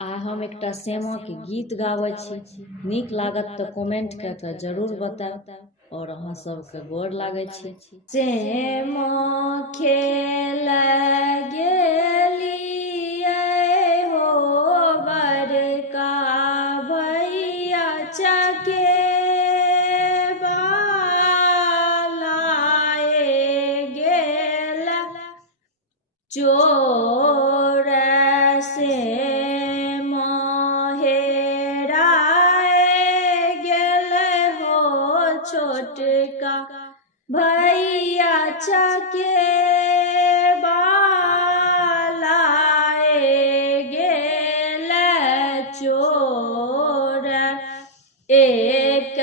आ हम एकटा सामा के गीत गाबै छी। नीक लागत तऽ कमेंट कऽ के जरूर बताएब और अहाँ सबके गोर लागै छी। सामा खेल गेलिए हो बड़का भैया चकेबा लाए गेल चोर से छोटका भैया चकेबा लाए गेल चोर एक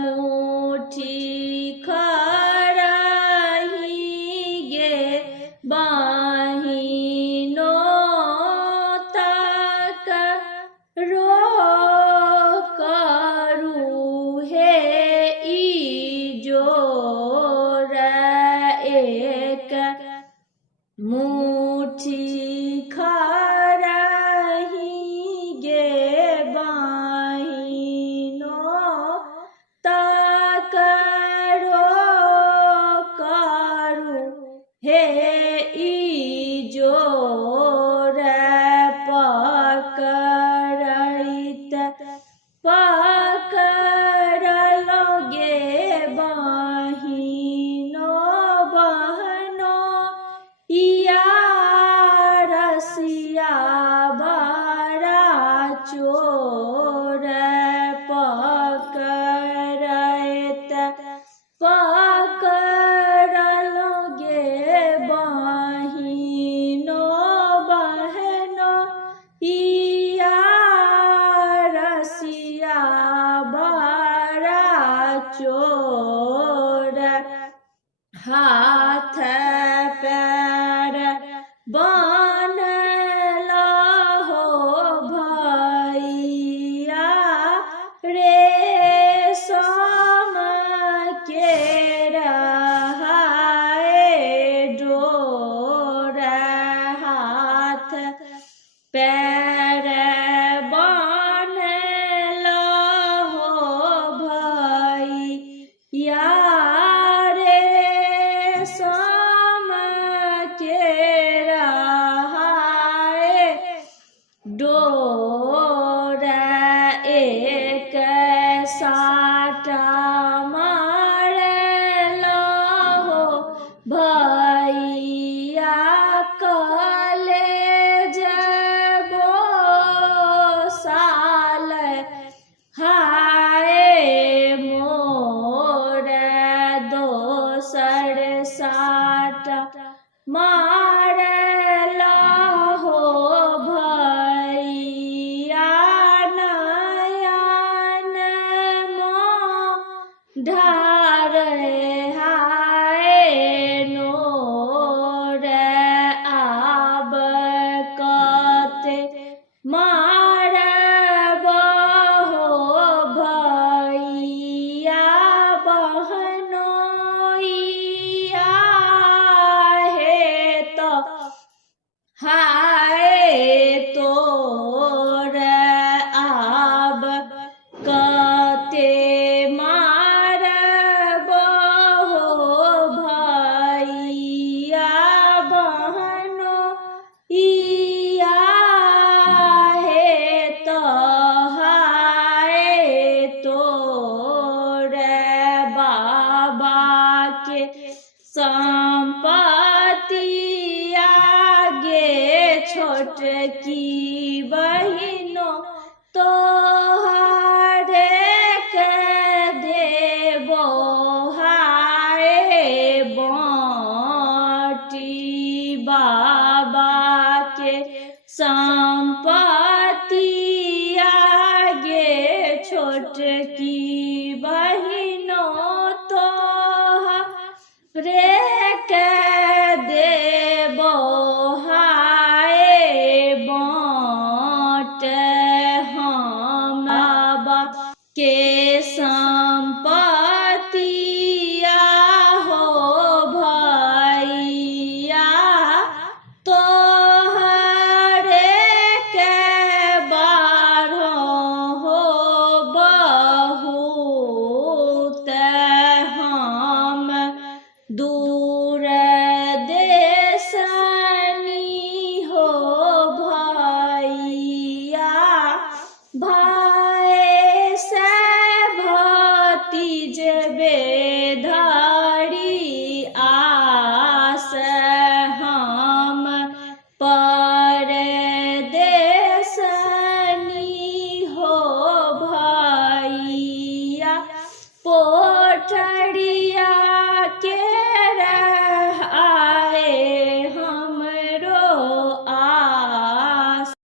मुट्ठी खरही गे बहिनो तक रो एक मुट्ठी खरही गे बहिनो तक रो करू हे ई जोर पकड़ैत पकड़लो गे बहिनो बहनो या रसिया बड़ा चोर पकड़ैत पकड़लो गे बहिनो बहनो या रसिया बड़ा चोर हाथ पैर बान्हला हो भैया रेशम के रहाए डोर हाथ पैर बान्हला हो भैया डोर एक साटा मारला हो भैया कॉलेज साल हाय मोर दोसर साटा मारला हो ढार हाय नोर आब कते मारब हो भैया बहनोइया हे तो हाय तोर आब कते संपत्ति आगे छोटकी बहिनो तोहार